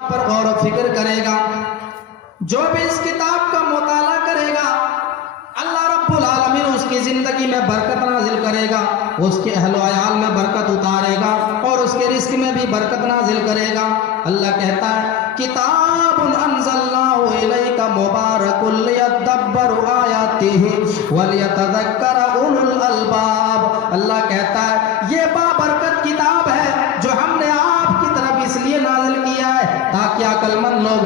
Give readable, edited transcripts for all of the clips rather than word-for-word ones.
پر غور و فکر کرے گا، جو بھی اس کتاب کا مطالعہ کرے گا، اللہ رب العالمین اس کی زندگی میں برکت نازل کرے گا، اس کے اہل و عیال میں برکت اتارے گا اور اس کے رزق میں بھی برکت نازل کرے گا۔ اللہ کہتا ہے کتاب انزلناہ الیک مبارک لیدبروا آیاتہ ولیتذکر اولو الالباب۔ اللہ کہتا ہے یہ بابرکت کتاب ہے جو ہم نے آپ کی طرف اس لیے نازل کیا ہے تاکہ عقل مند لوگ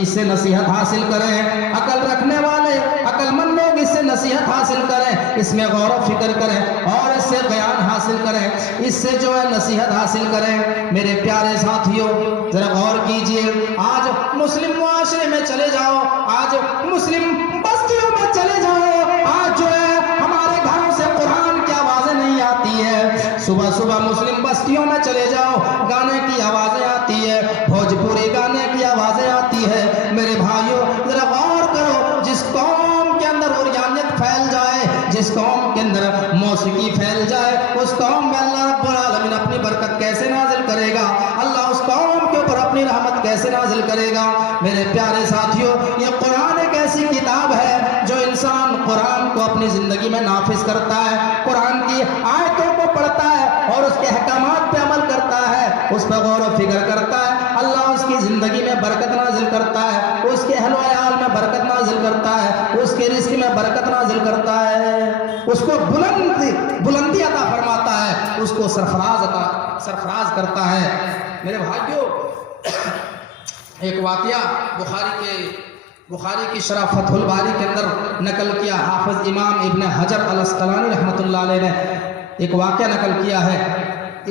اس سے نصیحت حاصل کریں، عقل رکھنے والے عقل مند لوگ اس سے نصیحت حاصل کریں، اس میں غور و فکر کریں اور اس سے بیان حاصل کریں، اس سے جو ہے نصیحت حاصل کریں۔ میرے پیارے ساتھیوں ذرا غور کیجئے، آج مسلم معاشرے میں چلے جاؤ، آج مسلم بستیوں میں چلے جاؤ، آج جو ہے ہمارے گھروں سے قرآن کی آوازیں نہیں آتی ہے۔ صبح صبح مسلم بستیوں میں چلے جاؤ، گانے کی آوازیں آتی ہے، بھوجپوری گانے کی آوازیں آتی ہے۔ میرے بھائیوں ذرا غور کرو، جس قوم کے اندر عریانیت پھیل جائے، جس قوم کے اندر موسیقی پھیل جائے، اس قوم میں اللہ رب العالمین اپنی برکت کیسے نازل کرے گا، اللہ اس قوم کے اوپر اپنی رحمت کیسے نازل کرے گا۔ میرے پیارے ساتھیوں یہ قرآن ایک ایسی کتاب ہے جو انسان قرآن کو اپنی زندگی میں نافذ کرتا ہے، قرآن کی آیتوں کو پڑھتا ہے اور اس کے احکامات پہ عمل کرتا ہے، اس پہ غور و فکر کرتا ہے، اللہ اس کی زندگی میں برکت نازل کرتا ہے، اس کے اہل و عیال میں برکت نازل کرتا ہے، اس کے رزق میں برکت نازل کرتا ہے، اس کو بلندی عطا فرماتا ہے، اس کو سرفراز کرتا ہے۔ میرے بھائیوں ایک واقعہ بخاری کی شرح فتح الباری کے اندر نقل کیا، حافظ امام ابن حجر الاسقلانی رحمۃ اللہ علیہ نے ایک واقعہ نقل کیا ہے۔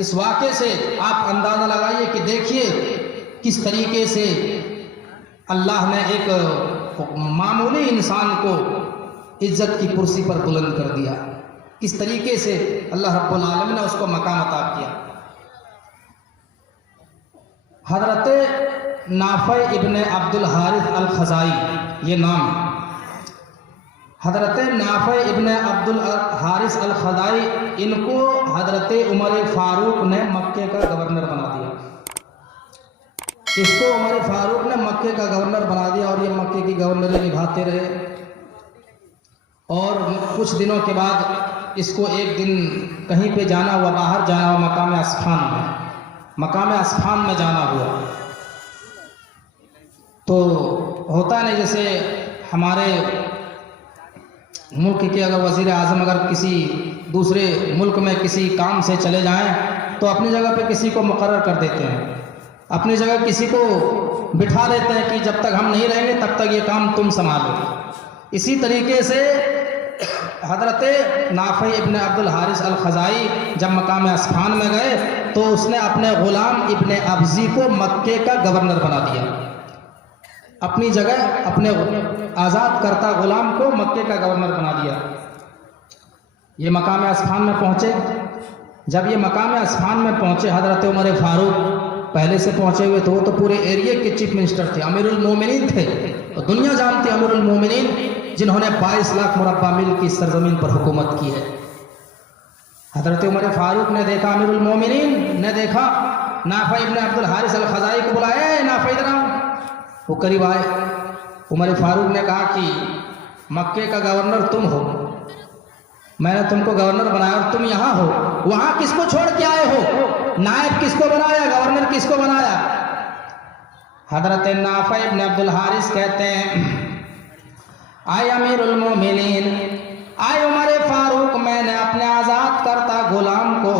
اس واقعے سے آپ اندازہ لگائیے کہ دیکھیے کس طریقے سے اللہ نے ایک معمولی انسان کو عزت کی کرسی پر بلند کر دیا، کس طریقے سے اللہ رب العالمین نے اس کو مقام عطا کیا۔ حضرت نافع ابن عبد الحارث الخزائی، یہ نام ہے، حضرت نافع ابن عبد الحارث الخزائی، ان کو حضرت عمر فاروق نے مکے کا گورنر بنا دیا، اس کو عمر فاروق نے مکے کا گورنر بنا دیا اور یہ مکے کی گورنری نبھاتے رہے۔ اور کچھ دنوں کے بعد اس کو ایک دن کہیں پہ جانا ہوا، باہر جانا ہوا، مقام اصفہان میں جانا ہوا۔ تو ہوتا نہیں جیسے ہمارے ملک کے اگر وزیر اعظم اگر کسی دوسرے ملک میں کسی کام سے چلے جائیں تو اپنی جگہ پہ کسی کو مقرر کر دیتے ہیں، اپنی جگہ کسی کو بٹھا دیتے ہیں کہ جب تک ہم نہیں رہیں گے تب تک یہ کام تم سنبھالو۔ اسی طریقے سے حضرت نافع ابن عبد الحارث الخزائی جب مقام اصفہان میں گئے تو اس نے اپنے غلام ابن ابزی کو مکے کا گورنر بنا دیا، اپنی جگہ اپنے آزاد کرتا غلام کو مکے کا گورنر بنا دیا۔ یہ مقام اصفہان میں پہنچے، جب یہ مقام اصفہان میں پہنچے حضرت عمر فاروق پہلے سے پہنچے ہوئے تو وہ تو پورے ایریے کے چیف منسٹر تھے، امیر المومنین تھے، اور دنیا جانتی امیر المومنین جنہوں نے 22 لاکھ مربع میل کی سرزمین پر حکومت کی ہے۔ حضرت عمر فاروق نے دیکھا، امیر المومنین نے دیکھا نافع ابن عبد الحارث الخزائی کو بلایا، اے نافع ادھر آؤ۔ وہ قریب آئے، عمر فاروق نے کہا کہ مکے کا گورنر تم ہو، میں نے تم کو گورنر بنایا اور تم یہاں ہو، وہاں کس کو چھوڑ کے آئے ہو؟ نائب کس کو بنایا، گورنر کس کو بنایا؟ حضرت نافع ابن عبد الحارث کہتے ہیں آئے امیر المومنین، آئے عمر فاروق، میں نے اپنے آزاد کرتا غلام کو،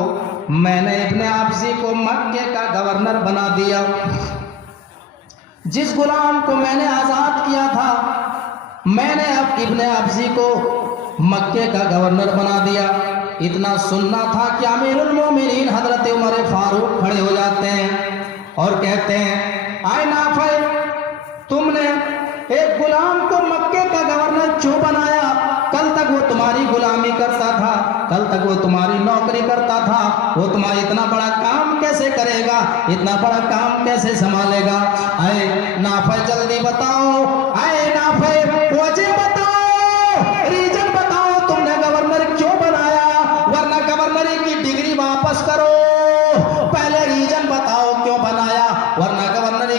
میں نے ابن ابزی کو مکے کا گورنر بنا دیا۔ جس غلام کو میں نے آزاد کیا تھا میں نے اب ابن ابزی کو مکے کا گورنر بنا دیا۔ اتنا سننا تھا کہ امیر المومنین حضرت عمر فاروق کھڑے ہو جاتے ہیں اور کہتے ہیں آئے نافع، تم نے ایک غلام کو مکے کا گورنر کیوں بنایا؟ کل تک وہ تمہاری غلامی کرتا تھا، کل تک وہ تمہاری نوکری کرتا تھا، وہ تمہارا اتنا بڑا کام کیسے کرے گا، اتنا بڑا کام کیسے سنبھالے گا؟ اے نافع جلدی بتاؤ، اے نافع وجہ بتاؤ، ریجن بتاؤ، تم نے گورنر کیوں بنایا؟ ورنہ گورنری کی ڈگری واپس کرو، پہلے ریجن بتاؤ کیوں بنایا، ورنہ گورنری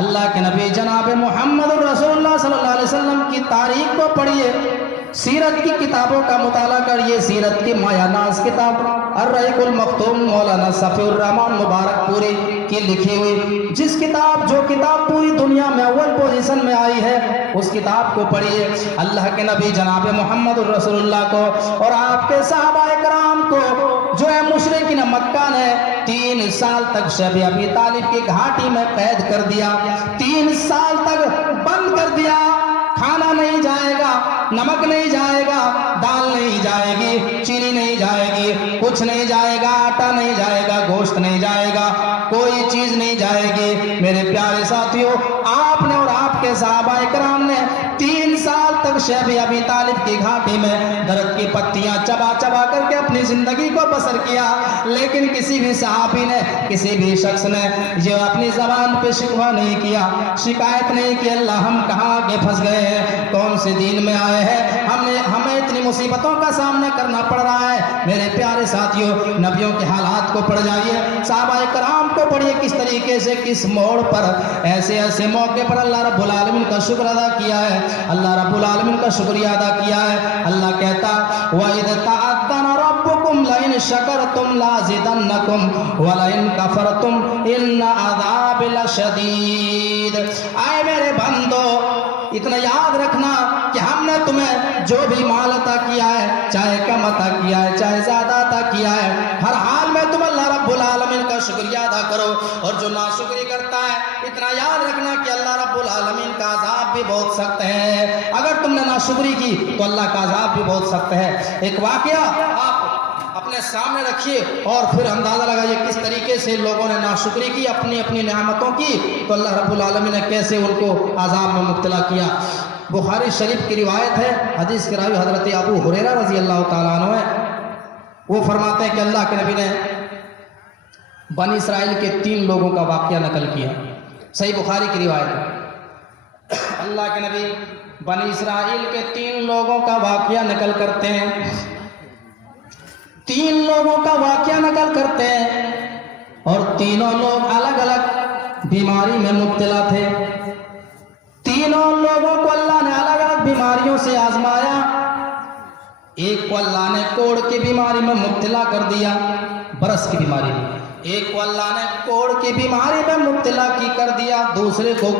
اللہ کے نبی جناب محمد رسول اللہ صلی اللہ علیہ وسلم کی تاریخ کو پڑھیے، سیرت کی کتابوں کا مطالعہ کریے، سیرت کی مایہ ناز کتاب الرحیق المختوم مولانا صفی الرحمان مبارک پوری کی لکھی ہوئی، جو کتاب پوری دنیا میں اول پوزیشن میں آئی ہے، اس کتاب کو پڑھیے۔ اللہ کے نبی جناب محمد رسول اللہ کو اور آپ کے صحابہ کرام کو جو ہے مشرکین مکہ نے 3 سال تک شیخ ابی طالب کی گھاٹی میں قید کر دیا، 3 سال تک بند کر دیا، کھانا نہیں جائے گا، نمک نہیں جائے گا، دال نہیں جائے گی، چینی نہیں جائے گی، کچھ نہیں جائے گا، آٹا نہیں جائے گا، گوشت نہیں جائے گا، کوئی چیز نہیں جائے گی۔ میرے پیارے ساتھیوں، آپ نے اور آپ کے صحابہ کرام نے 3 سال تک شیخ ابی طالب کی گھاٹی میں درخت کی پتیاں چبا چبا کر کے اپنی زندگی کو بسر کیا، لیکن کسی بھی صحابی نے، کسی بھی شخص نے یہ اپنی زبان پہ شکوہ نہیں کیا، شکایت نہیں کی اللہ ہم کہاں آگے پھنس گئے ہیں، کون سے دین میں آئے ہیں، ہمیں اتنی مصیبتوں کا سامنا کرنا پڑ رہا ہے۔ میرے پیارے ساتھیوں، نبیوں کے حالات کو پڑھ جائیے، صحابہ کرام کو پڑھیے، کس طریقے سے کس موڑ پر ایسے ایسے موقع پر اللہ رب العالمین کا شکر ادا کیا ہے، اللہ رب العالمین کا شکریہ ادا کیا ہے۔ اللہ کہتا وَإِذْ تَعَذَّنَ رَبُّكُمْ لَئِنْ شَكَرْتُمْ لَأَزِيدَنَّكُمْ وَلَئِنْ كَفَرْتُمْ إِنَّ عَذَابِ لَشَدِيدٌ۔ آئے میرے بندو، اتنا یاد رکھنا کہ ہم نے تمہیں جو بھی مال عطا کیا ہے، چاہے کم عطا کیا ہے، چاہے زیادہ عطا کیا ہے، ہر حال میں تم اللہ رب العالمین کا شکریہ ادا کرو، اور جو ناشکری کرتا ہے اتنا یاد رکھنا کہ اللہ رب العالمین کا عذاب بھی بہت سخت ہے۔ اگر تم نے ناشکری کی تو اللہ کا عذاب بھی بہت سخت ہے۔ ایک واقعہ آپ اپنے سامنے رکھیے اور پھر اندازہ لگائیے کس طریقے سے لوگوں نے ناشکری کی، اپنی اپنی نعمتوں کی، تو اللہ رب العالمین نے کیسے ان کو عذاب میں مبتلا کیا۔ بخاری شریف کی روایت ہے، حدیث کے راوی حضرت ابو ہریرہ رضی اللہ تعالیٰ عنہ ہے، وہ فرماتے ہیں کہ اللہ کے نبی نے بنی اسرائیل کے 3 لوگوں کا واقعہ نقل کیا، صحیح بخاری کی روایت ہے۔ اللہ کے نبی بنی اسرائیل کے 3 لوگوں کا واقعہ نقل کرتے ہیں، 3 لوگوں کا واقعہ نقل کرتے ہیں، اور تینوں لوگ الگ الگ بیماری میں مبتلا تھے۔ تینوں لوگوں کو اللہ نے الگ الگ بیماریوں سے آزمایا۔ ایک کو اللہ نے کوڑ کی بیماری میں مبتلا کر دیا، برس کی بیماری میں، ایک کو اللہ نے کوڑ کی بیماری میں مبتلا کر دیا، دوسرے کو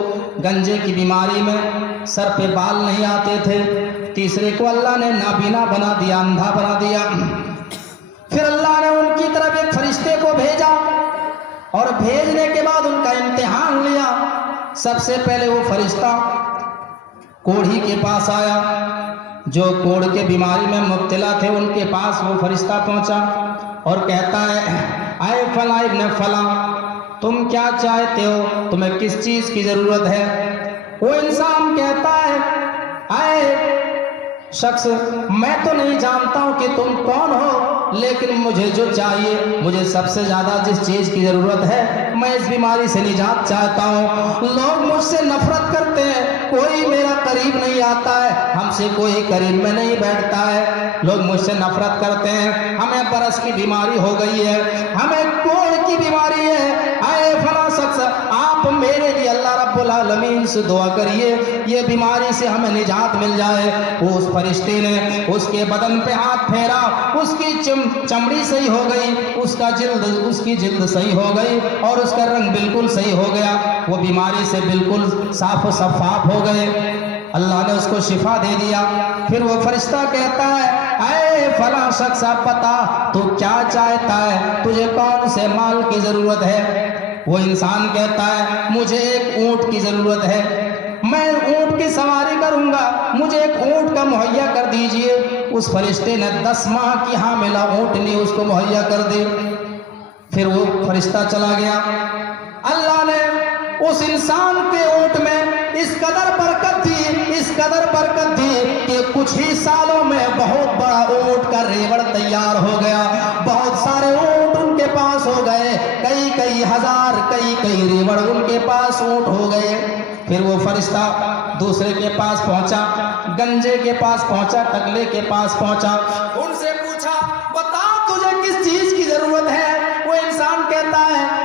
گنجے کی بیماری میں، سر پہ بال نہیں آتے تھے، تیسرے کو اللہ نے نابینا بنا دیا، اندھا بنا دیا۔ پھر اللہ نے ان کی طرف ایک فرشتے کو بھیجا، اور بھیجنے کے بعد ان کا امتحان لیا۔ سب سے پہلے وہ فرشتہ کوڑھی کے پاس آیا، جو کوڑ کے بیماری میں مبتلا تھے، ان کے پاس وہ فرشتہ پہنچا اور کہتا ہے اے فلاں ابن فلاں، تم کیا چاہتے ہو، تمہیں کس چیز کی ضرورت ہے؟ وہ انسان کہتا ہے اے شخص، میں تو نہیں جانتا ہوں کہ تم کون ہو، لیکن مجھے جو چاہیے، مجھے سب سے زیادہ جس چیز کی ضرورت ہے، میں اس بیماری سے نجات چاہتا ہوں۔ لوگ مجھ سے نفرت کرتے ہیں، کوئی میرا قریب نہیں آتا ہے، ہم سے کوئی قریب میں نہیں بیٹھتا ہے، لوگ مجھ سے نفرت کرتے ہیں، ہمیں برس کی بیماری ہو گئی ہے، ہمیں کوڑ کی بیماری ہے، اے فلاں شخص، آپ میرے لیے اللہ رب العالمین سے دعا کریے، یہ بیماری سے ہمیں نجات مل جائے۔ اس فرشتے نے اس کے بدن پہ ہاتھ پھیرا، اس کی چمڑی صحیح ہو گئی، اس کی جلد صحیح ہو گئی، اور اس کا رنگ بالکل صحیح ہو گیا، وہ بیماری سے بالکل صاف و شفاف ہو گئے، اللہ نے اس کو شفا دے دیا۔ پھر وہ فرشتہ کہتا ہے اے فلاں شخص، آپ بتا تو کیا چاہتا ہے، تجھے کون سے مال کی ضرورت ہے؟ وہ انسان کہتا ہے مجھے ایک اونٹ کی ضرورت ہے، میں اونٹ کی سواری کروں گا، مجھے ایک اونٹ کا مہیا کر دیجئے۔ اس فرشتے نے 10 ماہ کی حاملہ اونٹنی اس کو مہیا کر دی۔ پھر وہ فرشتہ چلا گیا۔ اللہ نے اس انسان کے اونٹ میں اس قدر برکت دی، اس قدر برکت دی کہ کچھ ہی سالوں میں بہت بڑا اونٹ کا ریوڑ تیار ہو گیا، بہت سارے اونٹ ان کے پاس ہو گئے، کئی ہزار کئی ریوڑ ان کے پاس اونٹ ہو گئے۔ پھر وہ فرشتہ دوسرے کے پاس پہنچا، گنجے کے پاس پہنچا، ٹکلے کے پاس پہنچا، ان سے پوچھا بتا تجھے کس چیز کی ضرورت ہے؟ وہ انسان کہتا ہے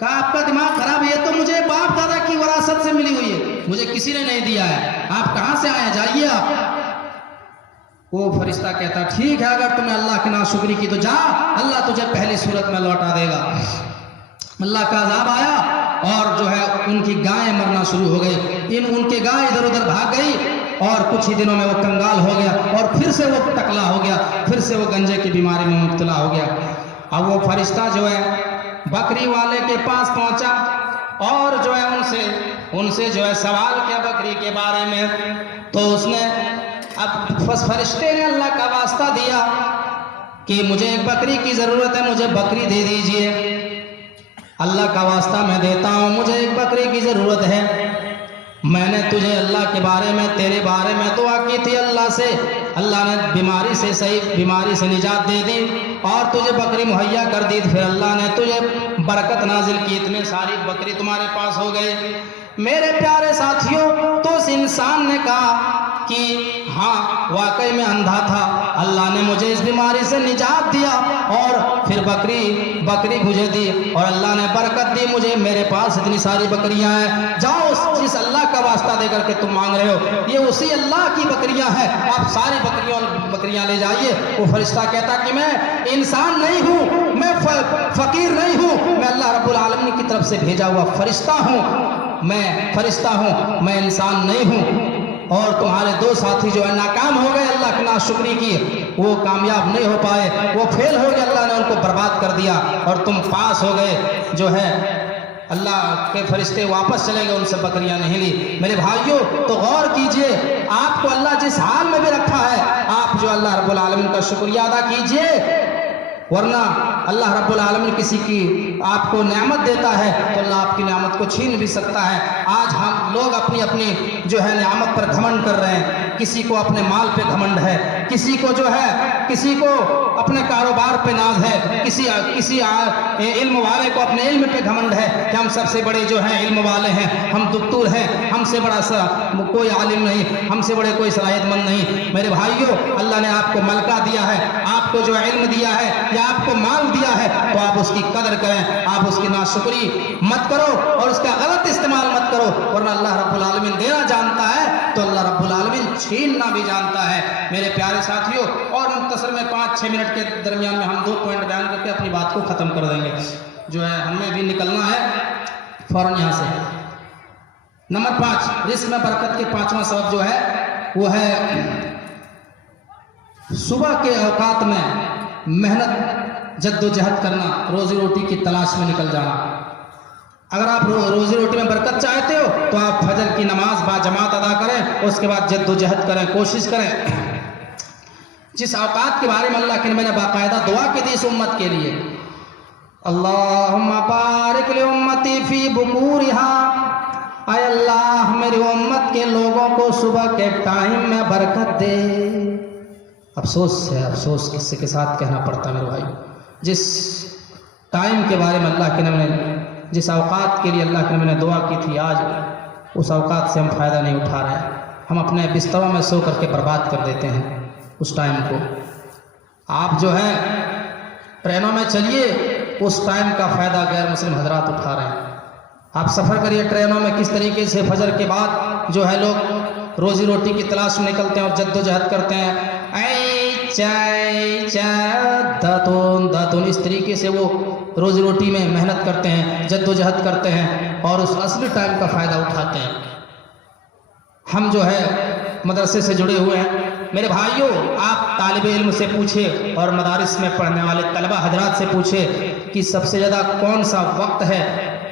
کہا آپ کا دماغ خراب ہے، یہ تو مجھے باپ دادا کی وراثت سے ملی ہوئی ہے، مجھے کسی نے نہیں دیا ہے، آپ کہاں سے آئے، جائیے آپ۔ وہ فرشتہ کہتا ٹھیک ہے اگر تمہیں اللہ کی ناشکری کی تو جا، اللہ تجھے پہلی صورت میں لوٹا دے گا۔ اللہ کا عذاب آیا اور جو ہے ان کی گائیں مرنا شروع ہو گئی، ان کی گائیں ادھر ادھر بھاگ گئی اور کچھ ہی دنوں میں وہ کنگال ہو گیا اور پھر سے وہ ٹکلا ہو گیا، پھر سے وہ گنجے کی بیماری میں مبتلا ہو گیا۔ اب وہ فرشتہ جو ہے بکری والے کے پاس پہنچا اور جو ہے ان سے جو ہے سوال کیا بکری کے بارے میں، تو اس نے اب فرشتے نے اللہ کا واسطہ دیا کہ مجھے ایک بکری کی ضرورت ہے، مجھے بکری دے دیجئے، اللہ کا واسطہ میں دیتا ہوں، مجھے ایک بکری کی ضرورت ہے، میں نے تجھے اللہ کے بارے میں تیرے بارے میں دعا کی تھی اللہ سے، اللہ نے بیماری سے صحیح بیماری سے نجات دے دی اور تجھے بکری مہیا کر دی، پھر اللہ نے تجھے برکت نازل کی، اتنے ساری بکری تمہارے پاس ہو گئے۔ میرے پیارے ساتھیوں، تو اس انسان نے کہا کہ ہاں واقعی میں اندھا تھا، اللہ نے مجھے اس بیماری سے نجات دیا اور پھر بکری مجھے دی اور اللہ نے برکت دی مجھے، میرے پاس اتنی ساری بکریاں ہیں، جاؤ جس اللہ کا واسطہ دے کر کے تم مانگ رہے ہو یہ اسی اللہ کی بکریاں ہیں، آپ ساری بکریاں لے جائیے۔ وہ فرشتہ کہتا کہ میں انسان نہیں ہوں، میں فقیر نہیں ہوں، میں اللہ رب العالمین کی طرف سے بھیجا ہوا فرشتہ ہوں، میں انسان نہیں ہوں، اور تمہارے دو ساتھی جو ہے ناکام ہو گئے، اللہ کی ناشکری کی، وہ کامیاب نہیں ہو پائے، وہ فیل ہو گئے، اللہ نے ان کو برباد کر دیا اور تم پاس ہو گئے، جو ہے اللہ کے فرشتے واپس چلے گئے، ان سے بکریاں نہیں لی۔ میرے بھائیوں تو غور کیجئے، آپ کو اللہ جس حال میں بھی رکھا ہے آپ جو اللہ رب العالمین کا شکریہ ادا کیجئے، ورنہ اللہ رب العالمین کسی کی آپ کو نعمت دیتا ہے تو اللہ آپ کی نعمت کو چھین بھی سکتا ہے۔ آج ہم لوگ اپنی جو ہے نعمت پر گھمنڈ کر رہے ہیں، کسی کو اپنے مال پہ گھمنڈ ہے، کسی کو اپنے کاروبار پہ ناز ہے، کسی علم والے کو اپنے علم پہ گھمنڈ ہے کہ ہم سب سے بڑے جو ہیں علم والے ہیں، ہم دکتور ہیں، ہم سے بڑا کوئی عالم نہیں، ہم سے بڑے کوئی صلاحیت مند نہیں۔ میرے بھائیوں، اللہ نے آپ کو ملکہ دیا ہے، آپ کو جو علم دیا ہے یا آپ کو مال دیا ہے تو آپ اس کی قدر کریں، آپ اس کی ناشکری مت کرو اور اس کا غلط استعمال مت کرو، ورنہ اللہ رب العالمین دینا جانتا ہے تو اللہ رب العالمین چھیننا بھی جانتا ہے۔ میرے پیارے ساتھیوں، اور مختصر میں 5-6 منٹ کے درمیان میں ہم 2 پوائنٹ بیان کر کے اپنی بات کو ختم کر دیں گے، جو ہے ہمیں بھی نکلنا ہے فوراً یہاں سے۔ نمبر 5، رزق میں برکت کے 5واں سبب جو ہے وہ ہے صبح کے اوقات میں محنت جد و جہد کرنا، روزی روٹی کی تلاش میں نکل جانا۔ اگر آپ روزی روٹی میں برکت چاہتے ہو تو آپ فجر کی نماز با جماعت ادا کریں، اس کے بعد جد و جہد کریں، کوشش کریں۔ جس اوقات کے بارے میں اللہ کے نبی نے باقاعدہ دعا کی تھی اس امت کے لیے، اللہم بارک لامتی فی بکورہا، اے اللہ میری امت کے لوگوں کو صبح کے ٹائم میں برکت دے۔ افسوس ہے، افسوس کسی کے ساتھ کہنا پڑتا ہے میرے بھائی، جس ٹائم کے بارے میں اللہ کے نبی نے، جس اوقات کے لیے اللہ کے نبی نے دعا کی تھی، آج اس اوقات سے ہم فائدہ نہیں اٹھا رہے ہیں، ہم اپنے بستروں میں سو کر کے برباد کر دیتے ہیں اس ٹائم کو۔ آپ جو ہے ٹرینوں میں چلیے، اس ٹائم کا فائدہ غیر مسلم حضرات اٹھا رہے ہیں۔ آپ سفر کریے ٹرینوں میں، کس طریقے سے فجر کے بعد جو ہے لوگ روزی روٹی کی تلاش میں نکلتے ہیں اور جد و جہد کرتے ہیں، داتون، اس طریقے سے وہ روزی روٹی میں محنت کرتے ہیں، جد و جہد کرتے ہیں اور اس اصلی ٹائم کا فائدہ اٹھاتے ہیں۔ ہم جو ہے مدرسے سے جڑے ہوئے ہیں، میرے بھائیوں آپ طالب علم سے پوچھے اور مدارس میں پڑھنے والے طلبہ حضرات سے پوچھے کہ سب سے زیادہ کون سا وقت ہے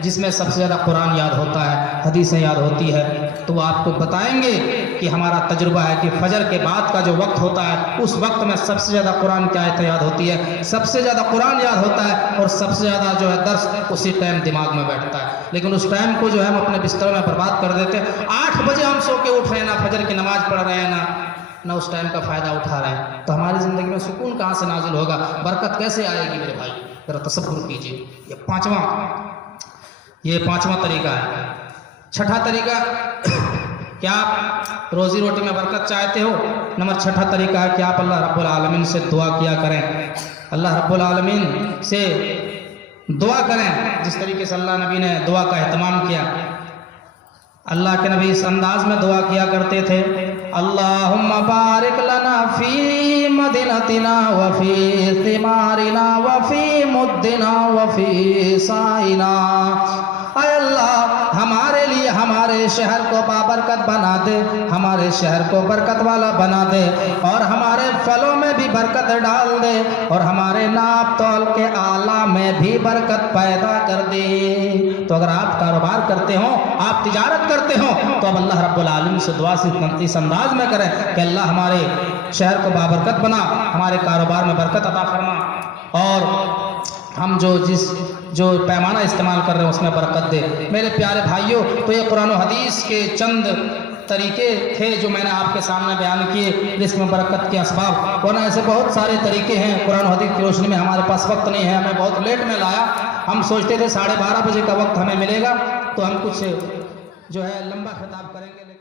جس میں سب سے زیادہ قرآن یاد ہوتا ہے، حدیثیں یاد ہوتی ہے، تو وہ آپ کو بتائیں گے کہ ہمارا تجربہ ہے کہ فجر کے بعد کا جو وقت ہوتا ہے اس وقت میں سب سے زیادہ قرآن کی آیتیں یاد ہوتی ہے، سب سے زیادہ قرآن یاد ہوتا ہے اور سب سے زیادہ جو ہے درس اسی ٹائم دماغ میں بیٹھتا ہے۔ لیکن اس ٹائم کو جو ہے ہم اپنے بستر میں برباد کر دیتے ہیں۔ 8 بجے ہم سو کے اٹھ رہے ہیں، نہ فجر کی نماز پڑھ رہے ہیں، نہ اس ٹائم کا فائدہ اٹھا رہے ہیں، تو ہماری زندگی میں سکون کہاں سے نازل ہوگا، برکت کیسے آئے گی؟ میرے بھائی ذرا تصور کیجیے۔ یہ پانچواں طریقہ ہے۔ چھٹا طریقہ، کیا آپ روزی روٹی میں برکت چاہتے ہو؟ نمبر 6 طریقہ ہے کہ آپ اللہ رب العالمین سے دعا کیا کریں، اللہ رب العالمین سے دعا کریں جس طریقے سے اللہ نبی نے دعا کا اہتمام کیا. اللہ کے نبی اس انداز میں دعا کیا کرتے تھے, اللہم بارک لنا فی مدینتنا وفی ثمارنا وفی مدنا وفی سائنا. اے اللہ ہمارے لیے ہمارے شہر کو بابرکت بنا دے, ہمارے شہر کو برکت والا بنا دے, اور ہمارے پھلوں میں بھی برکت ڈال دے, اور ہمارے ناپ تول کے آلہ میں بھی برکت پیدا کر دے. تو اگر آپ کاروبار کرتے ہوں, آپ تجارت کرتے ہوں, تو اب اللہ رب العالمین سے دعا اس انداز میں کریں کہ اللہ ہمارے شہر کو بابرکت بنا, ہمارے کاروبار میں برکت عطا فرما, اور ہم جو پیمانہ استعمال کر رہے ہیں اس میں برکت دے. میرے پیارے بھائیوں, تو یہ قرآن و حدیث کے چند طریقے تھے جو میں نے آپ کے سامنے بیان کیے رزق میں برکت کے اسباب, ورنہ ایسے بہت سارے طریقے ہیں. قرآن و حدیث کی روشنی میں ہمارے پاس وقت نہیں ہے, ہمیں بہت لیٹ میں لایا. ہم سوچتے تھے 12:30 بجے کا وقت ہمیں ملے گا تو ہم کچھ جو ہے لمبا خطاب کریں گے.